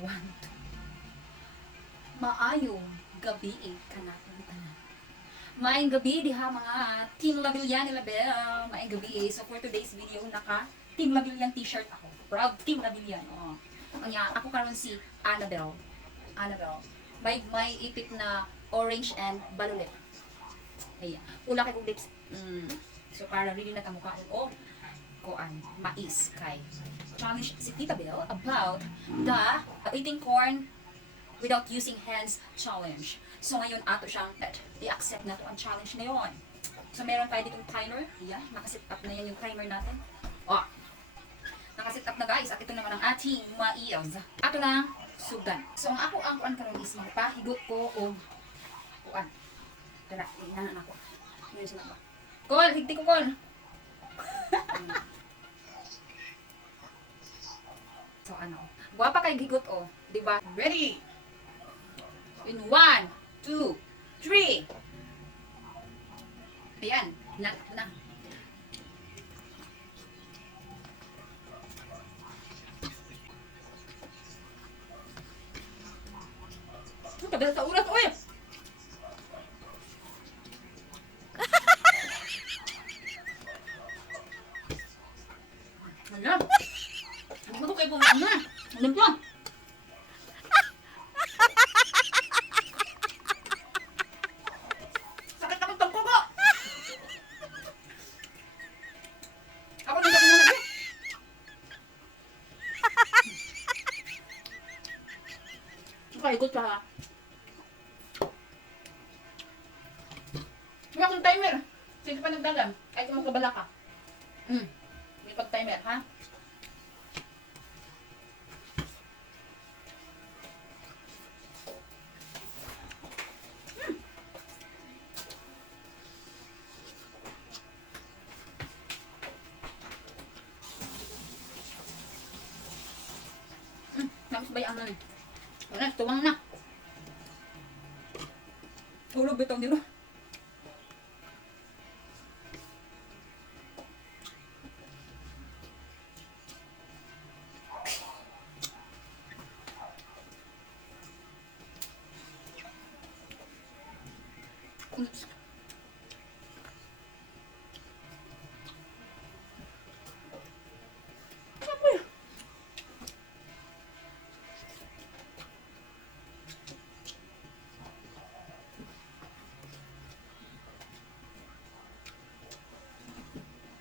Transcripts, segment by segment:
One, two. Maayong gabi kanatong tanan. Maayong gabi diha mga Team Labilyan ni Label. Maayong gabi. So for today's video, naka Team Labilyan t-shirt ako. Proud Team Labilyan. Oh. Ako karon si Annabelle. Annabelle. May ipit na orange and balulit. Ayan. Ula kay kong lips. So para really na kamukha ko. Kuan, mais kay challenge si Tita Belle about the eating corn without using hands challenge. So ngayon ato siyang i-accept na to ang challenge na yon. So meron tayo ditong timer. Yeah, nakasit up na yan yung timer natin. Oh, nakasit up na guys. At ito naman ang ating mais. Ato lang sugan. So ang kuan karon is magpahigot ko o kuan. Tara, inanan ako. Ngayon sila ba? Kol, higti ko kol. So guwapa kay gigot di ba? Ready? In 1, 2, 3. Ayan, na. Kabel sa urat, oy! Ano? Ano ko kayo pumunta na? Ano po? Sakit akong tangko ko! Ako nang sabi na lagi. Nakaikot pa ha. May akong timer. Sige pa nagdagan. Kahit magkabala ka. May pag-timer ha. Tapos bayaan na. Wala, tuwang na. Hulog bitong dito.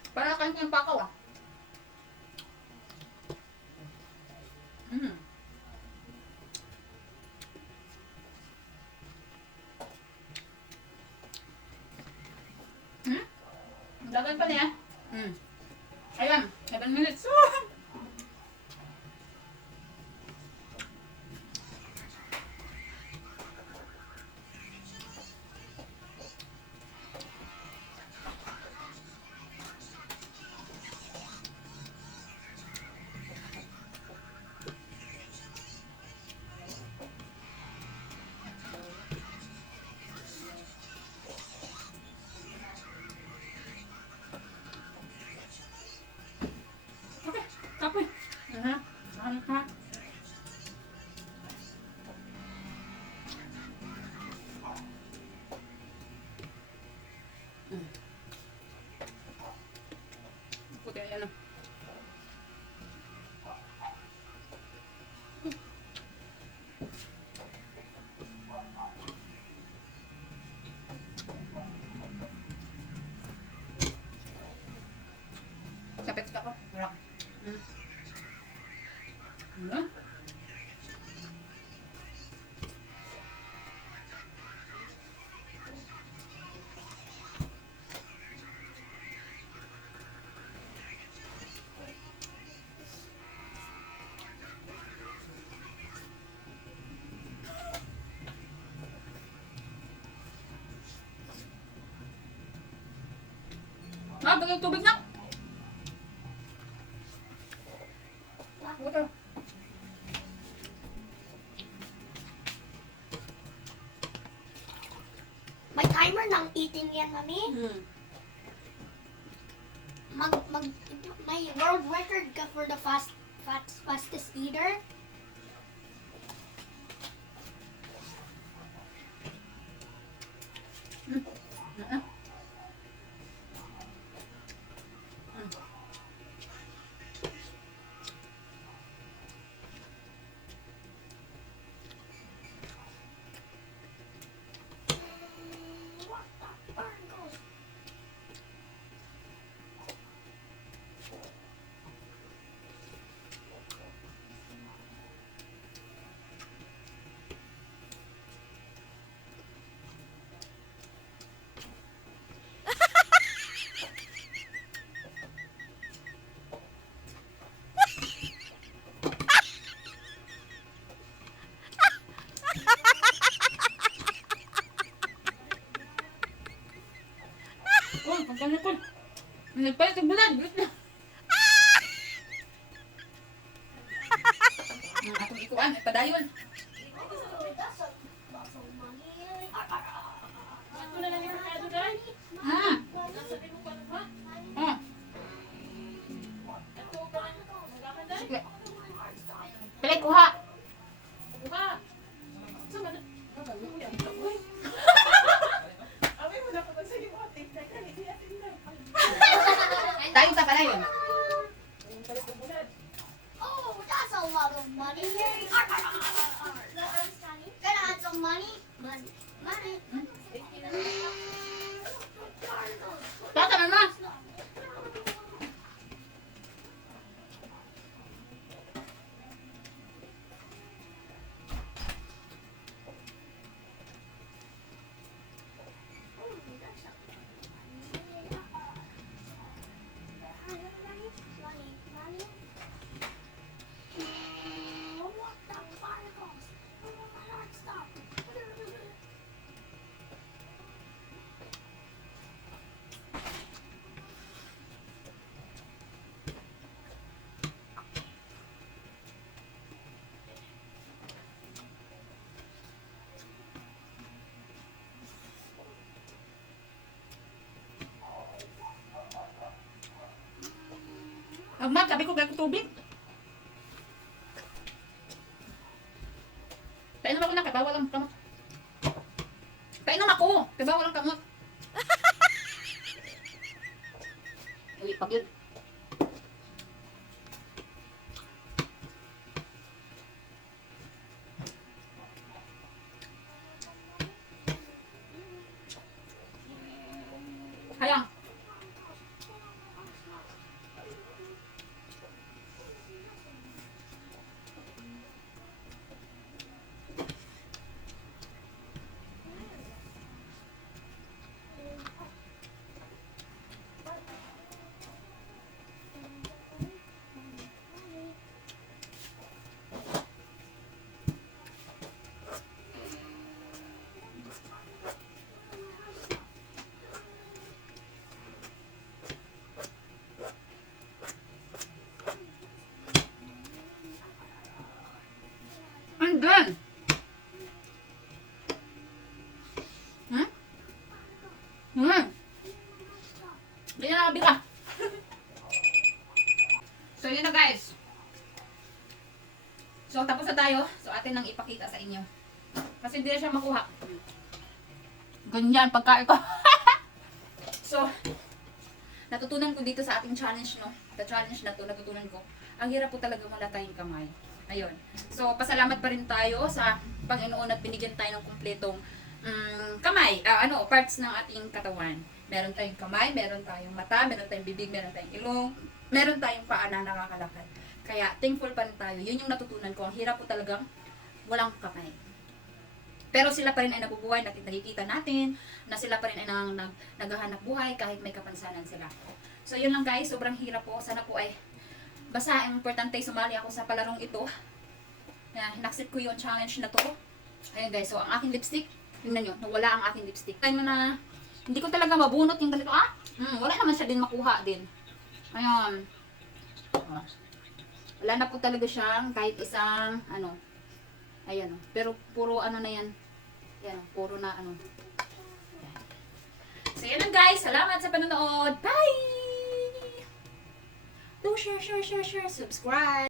Para kain ko yung pakaw ah. Dagan pa niya. Ayan, 7 minutes. Kapoy. Ha? Puti yan ah. Kapit ka ko. Wala. Bagay tubig na. Water. May timer ng eating yan, mami. May world record ka for the fastest eater. Nagpalit ng bulan. Ang atong ikuan, ay padayon. Ah. Ah. Sige. Pilay kuha. Tayo ta padayon. Oh, that's a lot of money. Can I add some money? Money. Tata mama. Sabi ko gagawin tubig. Painom ako na, kaya bawal ang kamot. Painom ako, kaya bawal ang kamot. Uy, pag yun. Hayang. Andun! Hmm? Hmm? Hindi na nakabila. So yun na guys. So tapos na tayo. So atin nang ipakita sa inyo. Kasi hindi na siya makuha. Ganyan pagkain ko. So, natutunan ko dito sa ating challenge, no? Sa challenge na to, natutunan ko. Ang hirap po talaga malatay yung kamay. Ayun. So, pasalamat pa rin tayo sa Panginoon at binigyan tayo ng kumpletong kamay, parts ng ating katawan. Meron tayong kamay, meron tayong mata, meron tayong bibig, meron tayong ilong, meron tayong paa na nakakalakad. Kaya, thankful pa rin tayo. Yun yung natutunan ko. Ang hirap po talagang walang kamay. Pero sila pa rin ay nabubuhay, nakikita natin, na sila pa rin ay naghahanap buhay kahit may kapansanan sila. So, yun lang guys. Sobrang hirap po. Sana po ay basta ang importante ay sumali ako sa palarong ito. Hinaksit ko yung challenge na to. Ayun guys, so ang aking lipstick, tingnan nyo, nawala ang aking lipstick. Ayun na, hindi ko talaga mabunot yung ganito. Wala naman siya din makuha din. Ayun. Wala na po talaga siyang kahit isang, ayan. Pero puro na yan. Yan, puro na Yan. So yan lang guys, salamat sa panonood. Bye! Do share, subscribe.